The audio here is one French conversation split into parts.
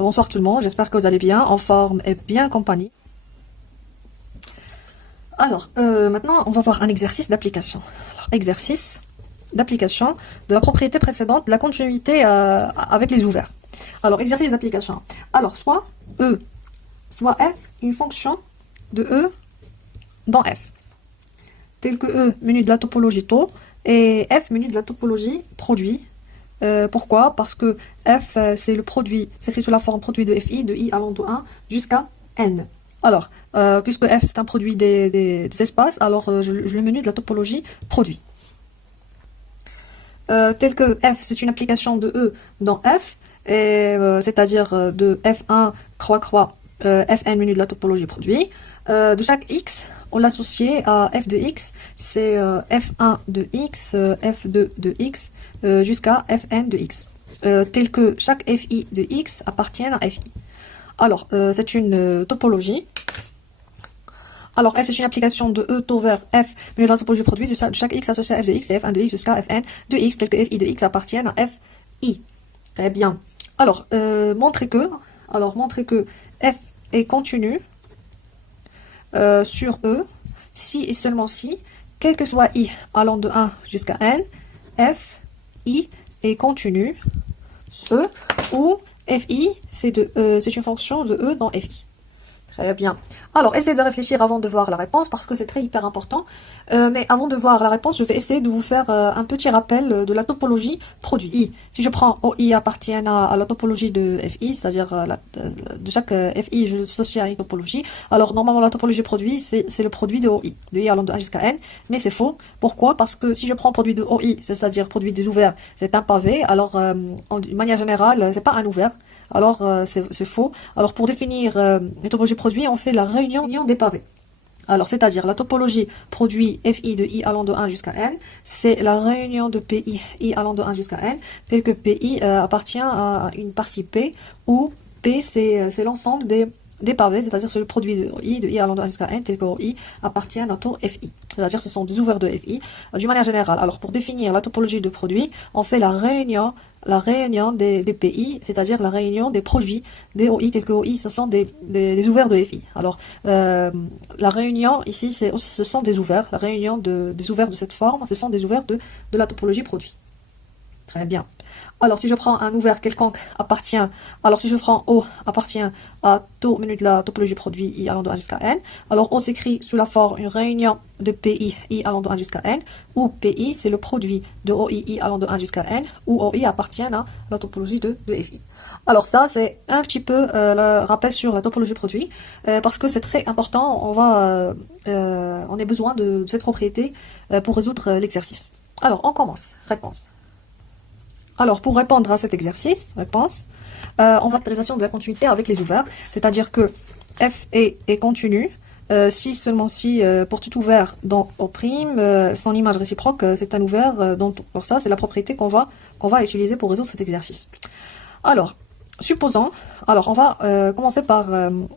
Bonsoir tout le monde, j'espère que vous allez bien, en forme et bien en compagnie. Alors, maintenant, on va voir un exercice d'application. Alors, exercice d'application de la propriété précédente, de la continuité avec les ouverts. Alors, exercice d'application. Alors, soit E, soit F, une fonction de E dans F. Tel que E, menu de la topologie taux, et F, menu de la topologie produit. Pourquoi? Parce que F, c'est le produit, c'est écrit sous la forme produit de FI, de I allant de 1 jusqu'à N. Alors, puisque F, c'est un produit des espaces, alors je le menu de la topologie produit. Tel que F, c'est une application de E dans F, c'est-à-dire de F1, croix, Fn menu de la topologie produit. De chaque X, on l'associe à F de X, c'est F1 de X, F2 de X, jusqu'à Fn de X. Tel que chaque Fi de X appartient à Fi. Alors, c'est une topologie. Alors, F, c'est une application de E taux vers F, menu de la topologie produit, de chaque X associé à F de X et F1 de X jusqu'à Fn de X, tel que Fi de X appartiennent à Fi. Très bien. Alors, montrer que F est continu sur E, si et seulement si, quel que soit I allant de 1 jusqu'à N, F, I est continu, E, ou Fi, c'est une fonction de E dans Fi. Très bien. Alors, essayez de réfléchir avant de voir la réponse, parce que c'est très hyper important. Mais avant de voir la réponse, je vais essayer de vous faire un petit rappel de la topologie produit. I. Si je prends OI appartient à la topologie de FI, c'est-à-dire de chaque FI, je l'associe à une topologie. Alors, normalement, la topologie produit, c'est le produit de OI, de I allant de 1 jusqu'à N. Mais c'est faux. Pourquoi? Parce que si je prends produit de OI, c'est-à-dire produit des ouverts, c'est un pavé. Alors, de manière générale, c'est pas un ouvert. Alors, c'est faux. Alors, pour définir les topologies produits, on fait la réunion des pavés. Alors, c'est-à-dire la topologie produit FI de I allant de 1 jusqu'à N, c'est la réunion de PI, I allant de 1 jusqu'à N, tel que PI appartient à une partie P, où P, c'est l'ensemble des pavés, c'est-à-dire c'est le produit de I allant de 1 jusqu'à N, tel que I appartient à taux FI. C'est-à-dire ce sont des ouverts de FI, d'une manière générale. Alors, pour définir la topologie de produit, on fait la réunion des PI, c'est-à-dire la réunion des produits des OI, tels que OI, ce sont des ouverts de FI. Alors, la réunion, ici, ce sont des ouverts, la réunion des ouverts de cette forme, ce sont des ouverts de la topologie produit. Très bien. Alors, si je prends un ouvert quelconque si je prends O appartient à taux menu de la topologie produit I allant de 1 jusqu'à N, alors O s'écrit sous la forme une réunion de PI I allant de 1 jusqu'à N, où PI c'est le produit de OI I allant de 1 jusqu'à N, où OI appartient à la topologie de FI. Alors ça, c'est un petit peu le rappel sur la topologie produit, parce que c'est très important, on a besoin de cette propriété pour résoudre l'exercice. Alors, on commence. Réponse. Alors, pour répondre à cet exercice, réponse, on va caractérisation de la continuité avec les ouverts, c'est-à-dire que F est continu, si seulement si, pour tout ouvert dans O', son image réciproque, c'est un ouvert dans tout. Alors ça, c'est la propriété qu'on va utiliser pour résoudre cet exercice. Alors, supposons, on va commencer par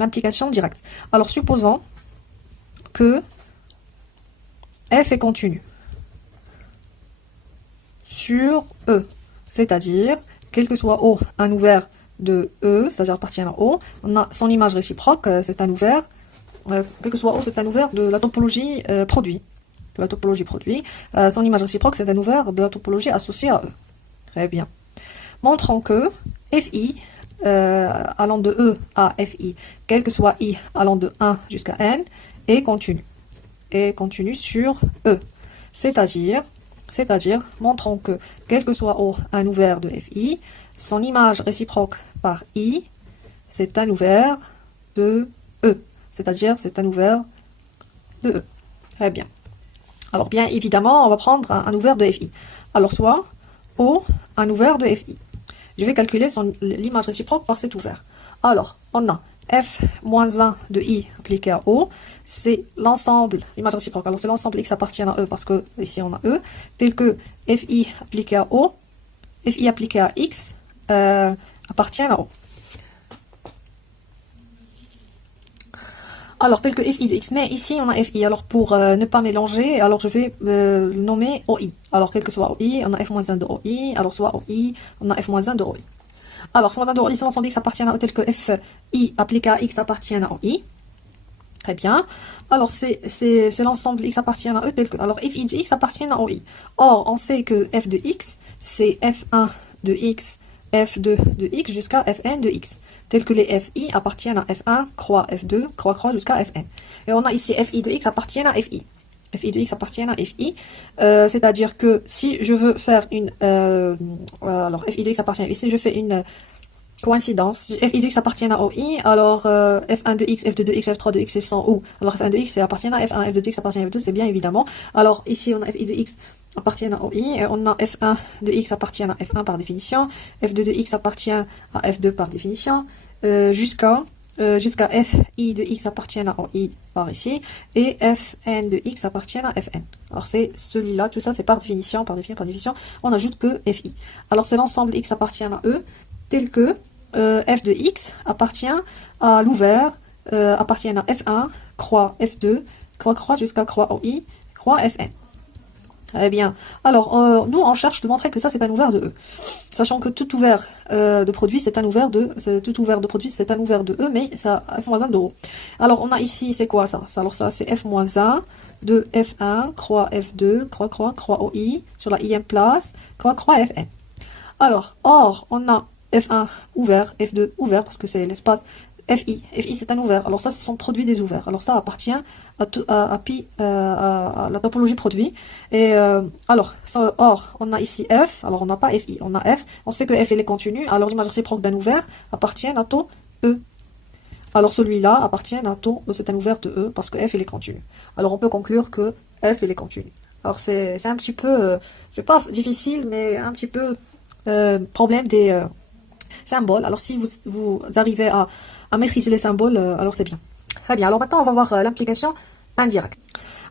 l'implication directe. Alors, supposons que F est continu sur E. C'est-à-dire, quel que soit O, un ouvert de E, c'est-à-dire appartient à O, on a son image réciproque, c'est un ouvert, quel que soit O, c'est un ouvert de la topologie produit. De la topologie produit. Son image réciproque, c'est un ouvert de la topologie associée à E. Très bien. Montrons que FI, allant de E à FI, quel que soit I allant de 1 jusqu'à N, est continu. Est continu sur E. C'est-à-dire, montrons que, quel que soit O, un ouvert de FI, son image réciproque par I, c'est un ouvert de E. C'est-à-dire, c'est un ouvert de E. Très bien. Alors, bien évidemment, on va prendre un ouvert de FI. Alors, soit O, un ouvert de FI. Je vais calculer l'image réciproque par cet ouvert. Alors, on a F-1 de I appliqué à O, c'est l'ensemble, l'image réciproque, alors c'est l'ensemble X appartient à E parce que ici on a E, tel que FI appliqué à O, FI appliqué à X appartient à O. Alors, tel que FI de X, mais ici on a FI, alors pour ne pas mélanger, alors je vais le nommer OI. Alors, quel que soit OI, on a F-1 de OI, alors soit OI, on a F-1 de OI. Alors, formation de OI, c'est l'ensemble X appartiennent à E tel que FI appliqué à X appartiennent à OI. Très bien. Alors, c'est l'ensemble X appartiennent à E tel que... Alors, FI de X appartiennent à OI. Or, on sait que F de X, c'est F1 de X, F2 de X jusqu'à Fn de X. Tel que les FI appartiennent à F1, croix F2, croix jusqu'à Fn. Et on a ici FI de X appartiennent à FI. FI de X appartiennent à FI. C'est-à-dire que si je veux faire une... alors, FI de X appartient à FI. Si je fais une coïncidence, FI de X appartient à OI, alors F1 de X, F2 de X, F3 de X, c'est sans ou. Alors F1 de X appartient à F1, F2 de X appartient à F2, c'est bien évidemment. Alors ici, on a FI de X appartient à OI, et on a F1 de X appartient à F1 par définition, F2 de X appartient à F2 par définition, jusqu'à FI de X appartient à OI par ici, et Fn de X appartient à Fn. Alors c'est celui-là, tout ça c'est par définition, par définition, on ajoute que Fi. Alors c'est l'ensemble X appartient à E, tel que F de X appartient à l'ouvert, appartient à F1, croix F2, croix jusqu'à croix OI, croix Fn. Très bien. Alors, nous, on cherche de montrer que ça, c'est un ouvert de E. Sachant que tout ouvert de produit, c'est un ouvert de... Tout ouvert de produit, c'est un ouvert de E, mais ça F-1 de O. Alors, on a ici, c'est quoi ça? Alors, ça, c'est F-1 de F1, croix F2, croix OI, sur la ième place, croix Fn. Alors, or, on a F1 ouvert, F2 ouvert, parce que c'est l'espace FI. FI, c'est un ouvert. Alors ça, ce sont produits des ouverts. Alors ça appartient à la topologie produit. Et alors, or, on a ici F. Alors, on n'a pas FI, on a F. On sait que F, il est continu. Alors, l'image réciproque d'un ouvert appartient à taux E. Alors, celui-là appartient à taux, c'est un ouvert de E, parce que F, il est continu. Alors, on peut conclure que F, il est continu. Alors, c'est un petit peu, c'est pas difficile, mais un petit peu problème des symboles. Alors, si vous arrivez à maîtriser les symboles, alors c'est bien. Très bien. Alors, maintenant, on va voir l'implication indirecte.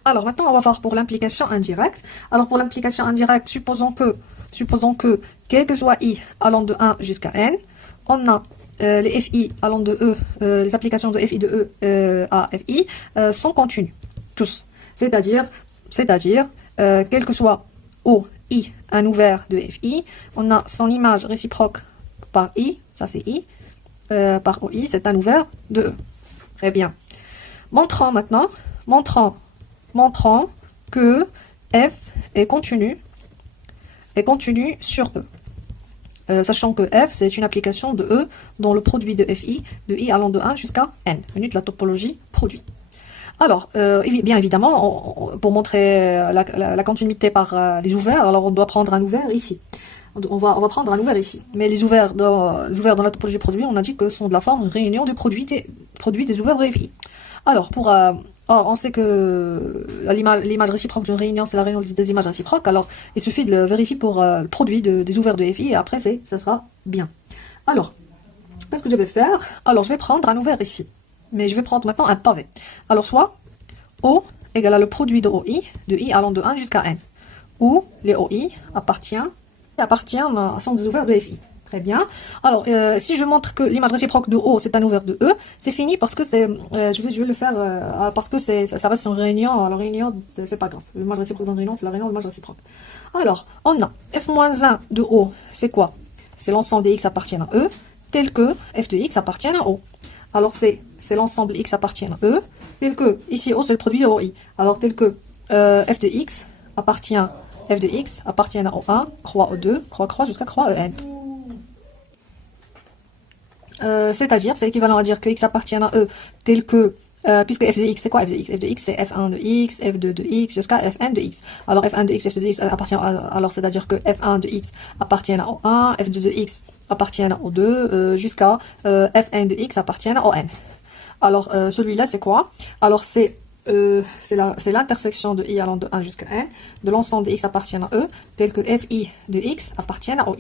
Alors, maintenant, on va voir pour l'implication indirecte. Alors, pour l'implication indirecte, supposons que, quel que soit I allant de 1 jusqu'à N, on a les FI allant de E, les applications de FI de E à FI sont continues. Tous. C'est-à-dire, quel que soit O, I, un ouvert de FI, on a son image réciproque par I, ça c'est I, par OI, c'est un ouvert de E. Très bien. Montrant que F est continu sur E. Sachant que F, c'est une application de E dans le produit de FI, de I allant de 1 jusqu'à N, venu de la topologie produit. Alors, bien évidemment, pour montrer la continuité par les ouverts, alors on doit prendre un ouvert ici. On va prendre un ouvert ici. Mais les ouverts dans la topologie produit, on a dit que sont de la forme réunion du produit des ouverts de FI. Alors, on sait que l'image réciproque d'une réunion, c'est la réunion des images réciproques. Alors, il suffit de le vérifier pour le produit des ouverts de FI et après, ça sera bien. Alors, qu'est-ce que je vais faire? Alors, je vais prendre un ouvert ici. Mais je vais prendre maintenant un pavé. Alors, soit O égale à le produit de OI, de I allant de 1 jusqu'à N. Où les OI appartiennent sont des ouverts de FI. Très bien. Alors, si je montre que l'image réciproque de O, c'est un ouvert de E, c'est fini parce que c'est... je vais le faire parce que ça reste une réunion. La réunion, c'est pas grave. L'image réciproque d'une réunion, c'est la réunion de l'image réciproque. Alors, on a F-1 de O, c'est quoi? C'est l'ensemble des X appartiennent à E, tel que F de X appartient à O. Alors, c'est l'ensemble X appartient à E, tel que, ici, O, c'est le produit de OI. Alors, tel que F de X appartient F de X appartient à O1, croix O2, croix jusqu'à croix EN. C'est-à-dire, c'est équivalent à dire que X appartient à E tel que, puisque F de X, c'est quoi F de X? F de X, c'est F1 de X, F2 de X, jusqu'à Fn de X. Alors, F1 de X, F2 de X appartient alors c'est-à-dire que F1 de X appartient à O1, F2 de X appartient à O2, jusqu'à Fn de X appartient à On. Alors, celui-là, c'est quoi? Alors, c'est l'intersection de I allant de 1 jusqu'à N, de l'ensemble des X appartiennent à E, tel que Fi de X appartient à OI.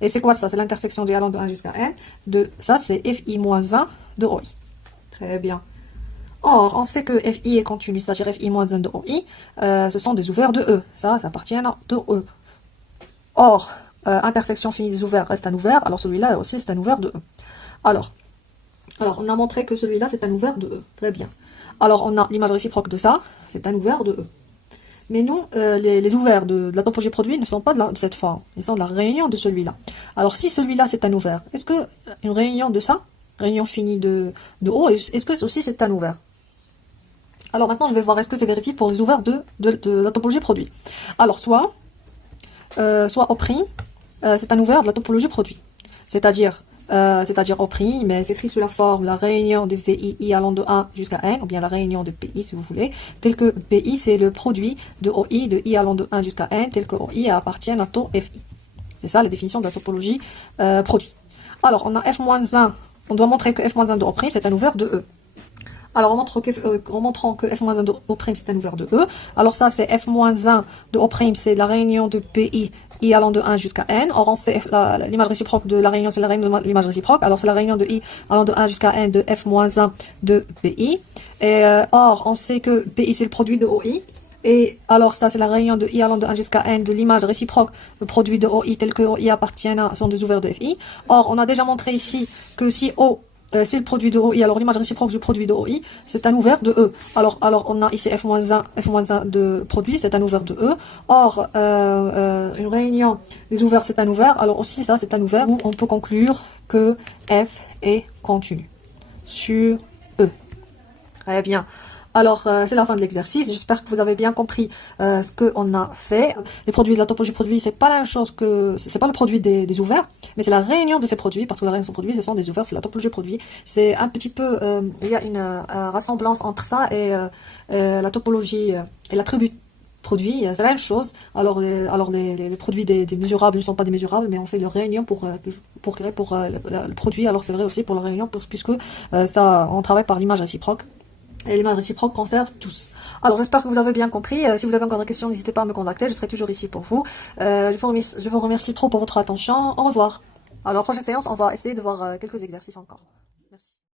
Et c'est quoi ça? C'est l'intersection de I allant de 1 jusqu'à N, ça c'est Fi moins 1 de OI. Très bien. Or, on sait que Fi est continu, c'est-à-dire Fi moins 1 de OI, ce sont des ouverts de E. Ça appartient à de E. Or, intersection finie des ouverts reste un ouvert, alors celui-là aussi c'est un ouvert de E. Alors, on a montré que celui-là c'est un ouvert de E. Très bien. Alors, on a l'image réciproque de ça, c'est un ouvert de E. Mais nous, les ouverts de la topologie produit ne sont pas de cette forme. Ils sont de la réunion de celui-là. Alors, si celui-là, c'est un ouvert, est-ce que une réunion de ça, réunion finie de O, est-ce que aussi c'est un ouvert? Alors maintenant, je vais voir est-ce que c'est vérifié pour les ouverts de la topologie produit. Alors, soit O', c'est un ouvert de la topologie produit. C'est-à-dire O', mais c'est écrit sous la forme la réunion de VI allant de 1 jusqu'à N, ou bien la réunion de PI si vous voulez, tel que PI c'est le produit de OI de I allant de 1 jusqu'à N, tel que OI appartient à taux FI. C'est ça la définition de la topologie produit. Alors on a F-1, on doit montrer que F-1 de O', c'est un ouvert de E. Alors, en montrant que F-1 de O' c'est un ouvert de E. Alors ça, c'est F-1 de O', c'est la réunion de PI, I allant de 1 jusqu'à N. Or, on sait l'image réciproque de la réunion, c'est la réunion de l'image réciproque. Alors, c'est la réunion de I allant de 1 jusqu'à N de F-1 de PI. Et or, on sait que PI, c'est le produit de OI. Et alors, ça, c'est la réunion de I allant de 1 jusqu'à N de l'image réciproque, le produit de OI tel que OI appartient à, sont des ouverts de FI. Or, on a déjà montré ici que si O c'est le produit de OI, alors l'image réciproque du produit de OI, c'est un ouvert de E. Alors on a ici F-1 de produit, c'est un ouvert de E. Or, une réunion des ouverts, c'est un ouvert. Alors aussi, ça, c'est un ouvert où on peut conclure que F est continu sur E. Très bien. Alors, c'est la fin de l'exercice. J'espère que vous avez bien compris ce qu'on a fait. Les produits de la topologie produit, c'est pas la même chose que... C'est pas le produit des ouverts, mais c'est la réunion de ces produits, parce que la réunion de ces produits, ce sont des ouverts, c'est la topologie produit. C'est un petit peu... il y a une ressemblance entre ça et la topologie et l'attribut produit. C'est la même chose. Alors les produits des mesurables ne sont pas des mesurables, mais on fait une réunion pour le produit. Alors c'est vrai aussi pour la réunion, puisque on travaille par l'image réciproque. Et l'image réciproque conserve tous. Alors j'espère que vous avez bien compris. Si vous avez encore des questions, n'hésitez pas à me contacter. Je serai toujours ici pour vous. Je vous remercie trop pour votre attention. Au revoir. Alors prochaine séance, on va essayer de voir quelques exercices encore. Merci.